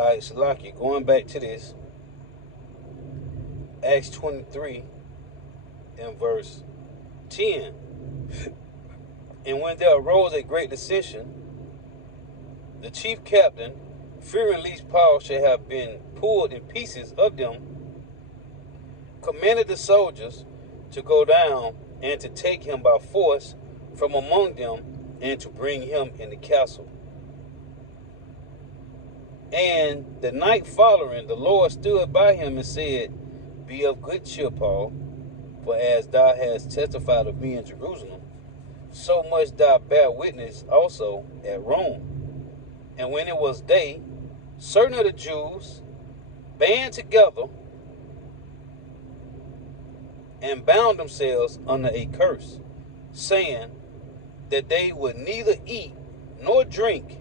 Alright, Salaki, going back to this, Acts 23 and verse 10. And when there arose a great dissension, the chief captain, fearing lest Paul should have been pulled in pieces of them, commanded the soldiers to go down and to take him by force from among them and to bring him in the castle. And the night following, the Lord stood by him and said, Be of good cheer, Paul, for as thou hast testified of me in Jerusalem, so much thou bear witness also at Rome. And when it was day, certain of the Jews band together and bound themselves under a curse, saying that they would neither eat nor drink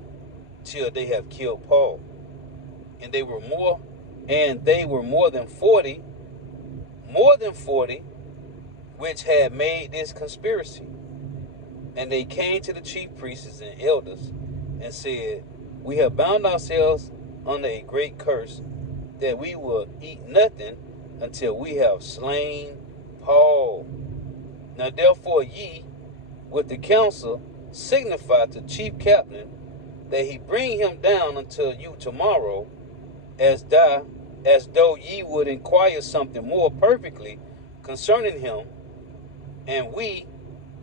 till they have killed Paul. And they were more than 40, which had made this conspiracy. And they came to the chief priests and elders and said, We have bound ourselves under a great curse, that we will eat nothing until we have slain Paul. Now therefore ye, with the council, signify to chief captain that he bring him down unto you tomorrow, as though ye would inquire something more perfectly concerning him, and we,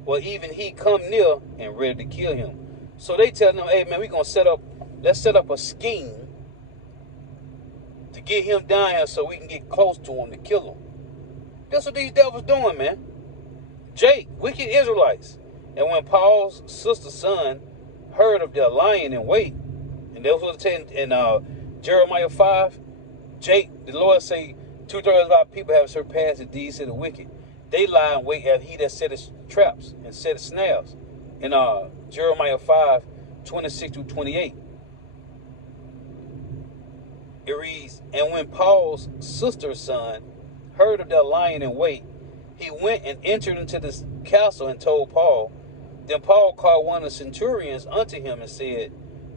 or even he, come near and ready to kill him. So they tell them, hey man, let's set up a scheme to get him down here so we can get close to him to kill him. That's what these devils doing, man. Jake, wicked Israelites. And when Paul's sister's son heard of their lying in wait, and that was what it said in Jeremiah 5, Jake, the Lord say, 2/3 of our people have surpassed the deeds of the wicked. They lie in wait as he that set his traps and set his snares. In Jeremiah 5:26-28. It reads, And when Paul's sister's son heard of their lying in wait, he went and entered into the castle and told Paul. Then Paul called one of the centurions unto him and said,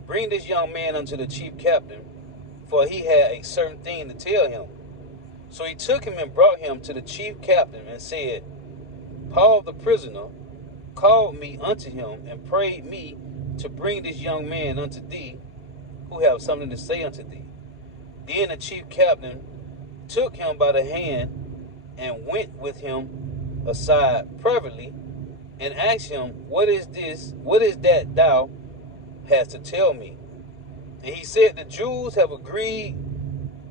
Bring this young man unto the chief captain, for he had a certain thing to tell him. So he took him and brought him to the chief captain and said, Paul the prisoner called me unto him and prayed me to bring this young man unto thee, who have something to say unto thee. Then the chief captain took him by the hand and went with him aside privately and asked him, What is that thou hast to tell me? And he said, The Jews have agreed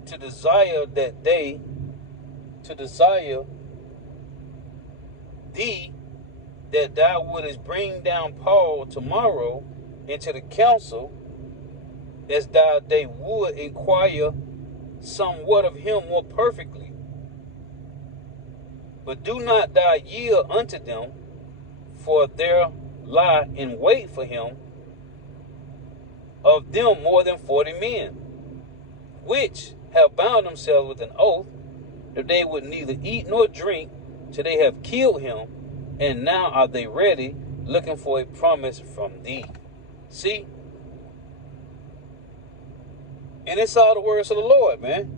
to desire thee, that thou wouldest bring down Paul tomorrow into the council, as they would inquire somewhat of him more perfectly. But do not thou yield unto them, for there lie in wait for him of them more than 40 men, which have bound themselves with an oath that they would neither eat nor drink till they have killed him, and now are they ready, looking for a promise from thee. See? And it's all the words of the Lord, man.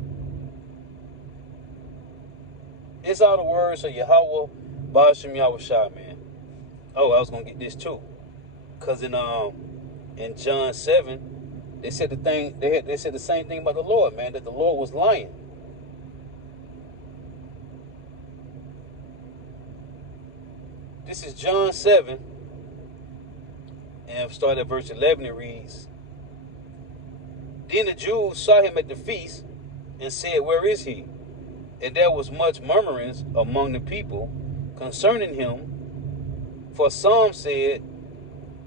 It's all the words of Yahweh, Ba'ashem Yahushua, man. Oh, I was going to get this too. Because in John 7, they said they said the same thing about the Lord, man, that the Lord was lying. This is John 7, and start at verse 11, it reads, Then the Jews saw him at the feast, and said, Where is he? And there was much murmurings among the people concerning him. For some said,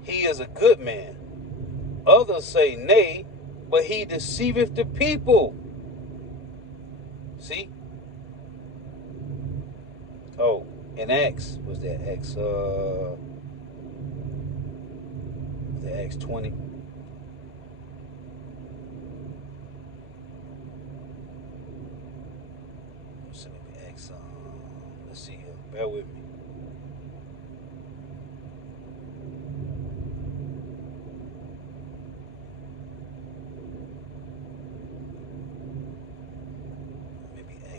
He is a good man. Others say, Nay, but he deceiveth the people. See? Oh, in Acts, was that Acts, was that Acts 20? Let's see here. Bear with me.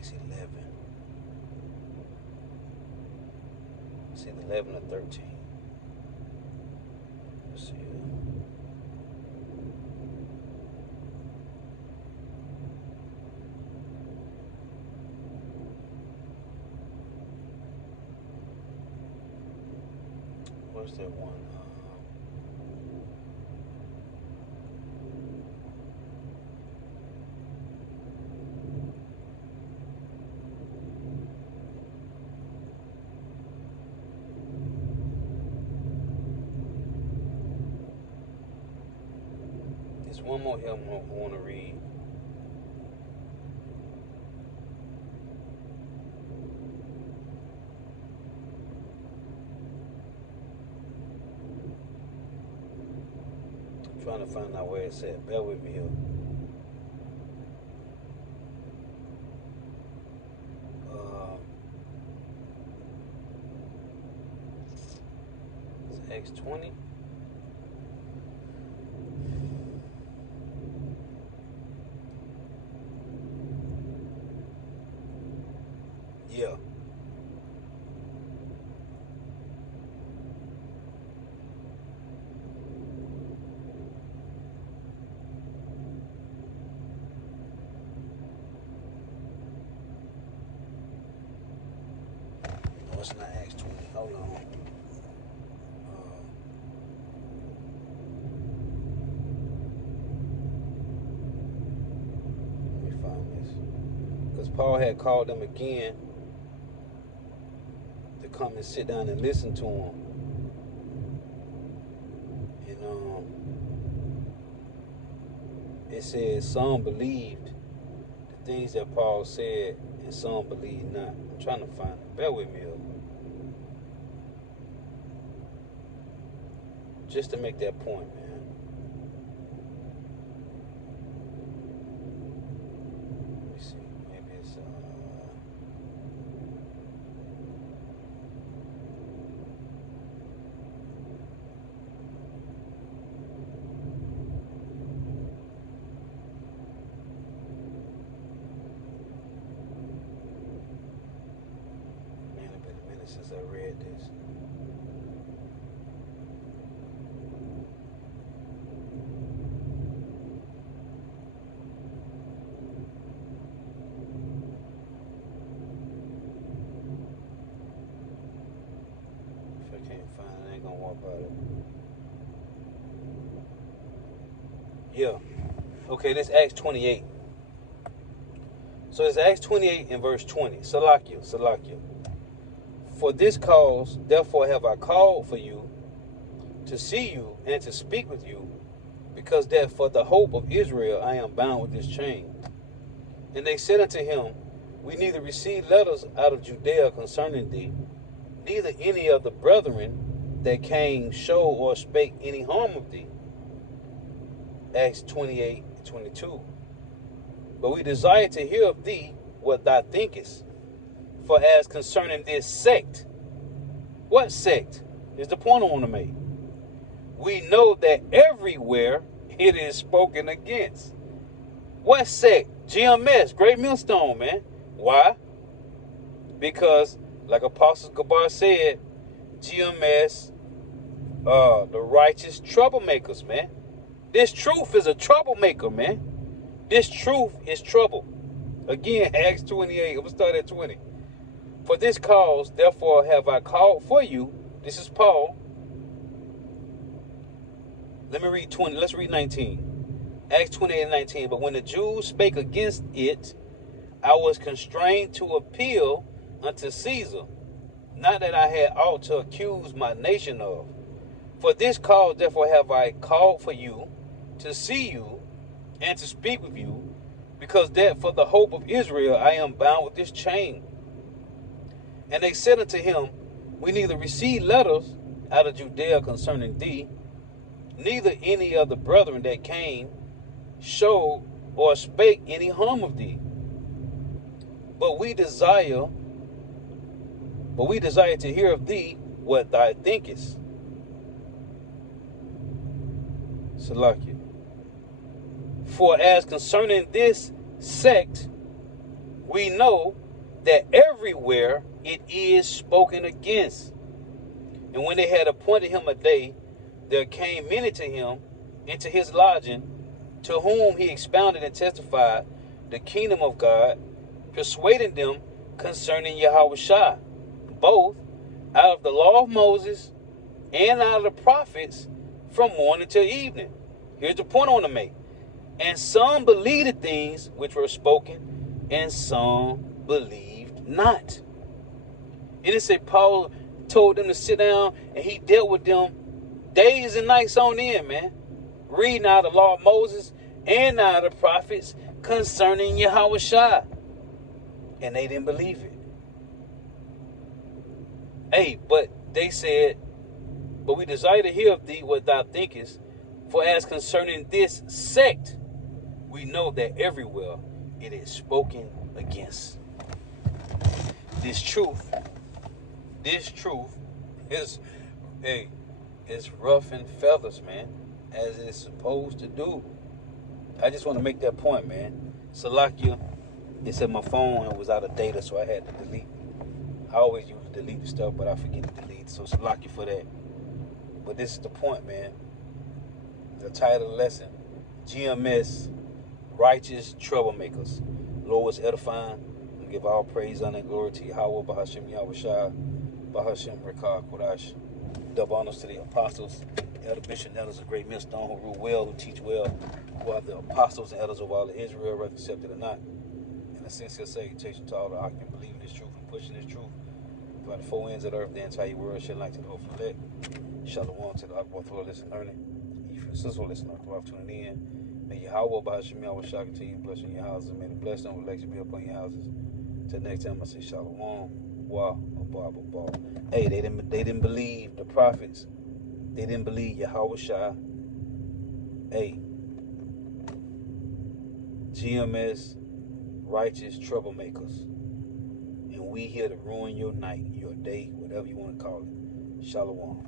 Acts 11. It's either 11 or 13. Let's see. Where's that one? There's one more here I want to read. I'm trying to find out where it's at. Bear with me here. It's Acts 20. Yeah. No, it's not Acts 20. Hold on. Let me find this. Because Paul had called them again to come and sit down and listen to him. And it says some believed the things that Paul said, and some believed not. I'm trying to find it. Bear with me up. Just to make that point, man. Let me see. Maybe it's man, it's been a minute since I read this. If I can't find it, I ain't gonna worry about it. Yeah. Okay, this Acts 28. So it's Acts 28 and verse 20. Salakia. For this cause, therefore, have I called for you to see you and to speak with you, because that for the hope of Israel I am bound with this chain. And they said unto him, We neither received letters out of Judea concerning thee, neither any of the brethren that came showed or spake any harm of thee. Acts 28:22. But we desire to hear of thee what thou thinkest. For as concerning this sect, what sect is the point I want to make? We know that everywhere it is spoken against. What sect? GMS, Great Millstone, man. Why? Because, like Apostle Gabar said, GMS, the righteous troublemakers, man. This truth is a troublemaker, man. This truth is trouble. Again, Acts 28. I'm going to start at 20. For this cause, therefore, have I called for you. This is Paul. Let me read 20. Let's read 19. Acts 28 and 19. But when the Jews spake against it, I was constrained to appeal unto Caesar. Not that I had aught to accuse my nation of. For this cause, therefore, have I called for you to see you and to speak with you, because that for the hope of Israel I am bound with this chain. And they said unto him, We neither received letters out of Judea concerning thee, neither any of the brethren that came showed or spake any harm of thee. But we desire to hear of thee what thou thinkest. Salakia. For as concerning this sect, we know that everywhere it is spoken against. And when they had appointed him a day, there came many to him into his lodging, to whom he expounded and testified the kingdom of God, persuading them concerning Yahushua, both out of the law of Moses and out of the prophets, from morning till evening. Here's the point I want to make. And some believed the things which were spoken, and some believed not. And it said Paul told them to sit down, and he dealt with them days and nights on end, man. Reading out the law of Moses and out of the prophets concerning Yahushua. And they didn't believe it. Hey, but they said, but we desire to hear of thee what thou thinkest, for as concerning this sect, we know that everywhere it is spoken against. This truth is, hey, it's rough and feathers, man, as it's supposed to do. I just want to make that point, man. Salakia, it said my phone was out of data, so I had to delete. I always use to delete the stuff, but I forget to delete, so Salakia for that. But this is the point, man. The title of the lesson, GMS, Righteous Troublemakers. Lord is edifying. We give all praise, honor, and glory to Yahweh, Bahashem Yahushua, Bahashem Rekah Kodash. Double honors to the apostles, elder bishop, and elders of great millstone who rule well, who teach well, who are the apostles and elders of all of Israel, whether accepted or not. In a sincere salutation to all the occupant believing this truth and pushing this truth by the four ends of the earth, the entire world shall like to the hopeful elect. Shalom to the Akbar for listening learning. If you're a sincere listener, for tuning in. May Yahweh Bahashem Yahushua continue blessing your houses. May the blessing of election be upon your houses. Till next time, I say Shalom. Wow, Abba. Hey, they didn't believe the prophets. They didn't believe Yahushua. Hey, GMS, righteous troublemakers. And we here to ruin your night, your day, whatever you want to call it. Shalom.